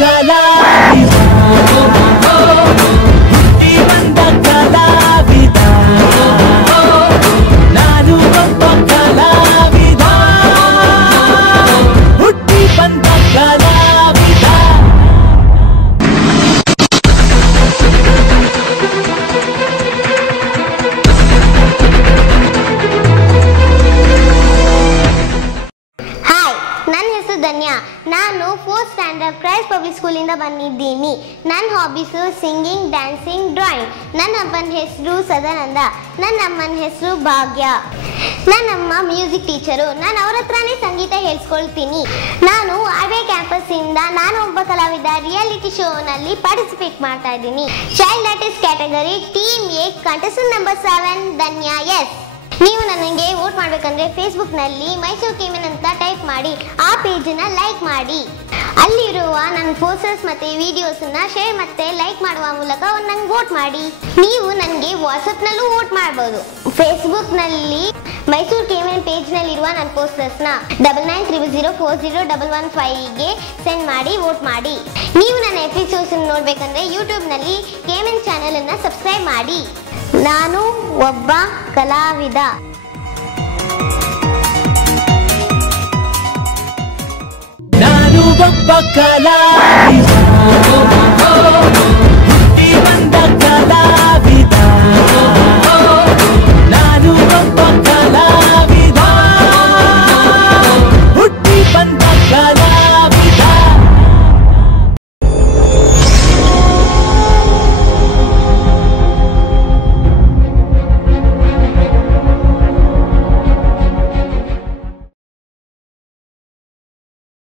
ಕಲಾವಿದ ಹುಟ್ಟಿ ಬಂದ ಕಲಾವಿದ ನಾನು ಒಬ್ಬ ಕಲಾವಿದ ಹುಟ್ಟಿ ಬಂದ ಕಲಾವಿದ ಧನ್ಯ ನಾನು 4th ಸ್ಟ್ಯಾಂಡರ್ಡ್ ಕ್ರೈಸ್ಟ್ ಪಬ್ಲಿಕ್ ಸ್ಕೂಲಿಂದ ಬಂದಿದ್ದೀನಿ. ನನ್ನ ಹಾಬೀಸು ಸಿಂಗಿಂಗ್, ಡ್ಯಾನ್ಸಿಂಗ್, ಡ್ರಾಯಿಂಗ್. ನನ್ನ ಅಪ್ಪನ ಹೆಸರು ಸದಾನಂದ, ನನ್ನ ಅಮ್ಮನ ಹೆಸರು ಭಾಗ್ಯ. ನನ್ನಮ್ಮ ಮ್ಯೂಸಿಕ್ ಟೀಚರು. ನಾನು ಅವ್ರ ಹತ್ರನೇ ಸಂಗೀತ ಹೇಳ್ಸ್ಕೊಳ್ತೀನಿ. ನಾನು IBI ಕ್ಯಾಂಪಸ್ಸಿಂದ ನಾನು ಒಬ್ಬ ಕಲಾವಿದ ರಿಯಾಲಿಟಿ ಶೋನಲ್ಲಿ ಪಾರ್ಟಿಸಿಪೇಟ್ ಮಾಡ್ತಾ ಇದ್ದೀನಿ. Child artist category team A contestant number 7 Dhanya. Yes, ನೀವು ನನಗೆ ವೋಟ್ ಮಾಡಬೇಕಂದ್ರೆ ಫೇಸ್ಬುಕ್ನಲ್ಲಿ ಮೈಸೂರು ಕೇಮನ್ ಅಂತ ಟೈಪ್ ಮಾಡಿ ಆ ಪೇಜನ್ನ ಲೈಕ್ ಮಾಡಿ. ಅಲ್ಲಿರುವ ನನ್ನ ಪೋಸ್ಟರ್ಸ್ ಮತ್ತು ವಿಡಿಯೋಸನ್ನ ಶೇರ್ ಮತ್ತು ಲೈಕ್ ಮಾಡುವ ಮೂಲಕ ನಂಗೆ ವೋಟ್ ಮಾಡಿ. ನೀವು ನನಗೆ ವಾಟ್ಸಪ್ನಲ್ಲೂ ವೋಟ್ ಮಾಡ್ಬೋದು. ಫೇಸ್ಬುಕ್ನಲ್ಲಿ ಮೈಸೂರು ಕೇಮನ್ ಪೇಜ್ನಲ್ಲಿರುವ ನನ್ನ ಪೋಸ್ಟರ್ಸ್ನ 9900040115ಗೆ ಸೆಂಡ್ ಮಾಡಿ ವೋಟ್ ಮಾಡಿ. ನೀವು ನನ್ನ ಎಪಿಸೋಡ್ಸ್ ನೋಡಬೇಕಂದ್ರೆ ಯೂಟ್ಯೂಬ್ನಲ್ಲಿ ಕೇಮನ್ ಚಾನಲನ್ನು ಸಬ್ಸ್ಕ್ರೈಬ್ ಮಾಡಿ. ನಾನು ಒಬ್ಬ ಕಲಾವಿದ. ನಾನು ಒಬ್ಬ ಕಲಾವಿದ.